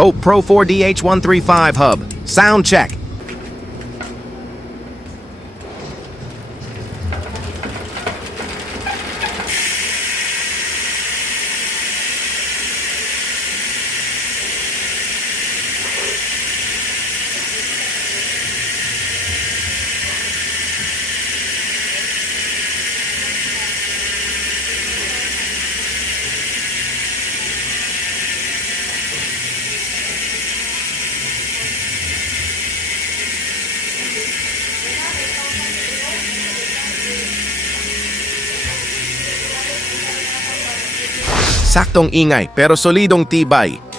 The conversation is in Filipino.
Hope Pro 4 DH135 hub. Sound check. Saktong ingay pero solidong tibay.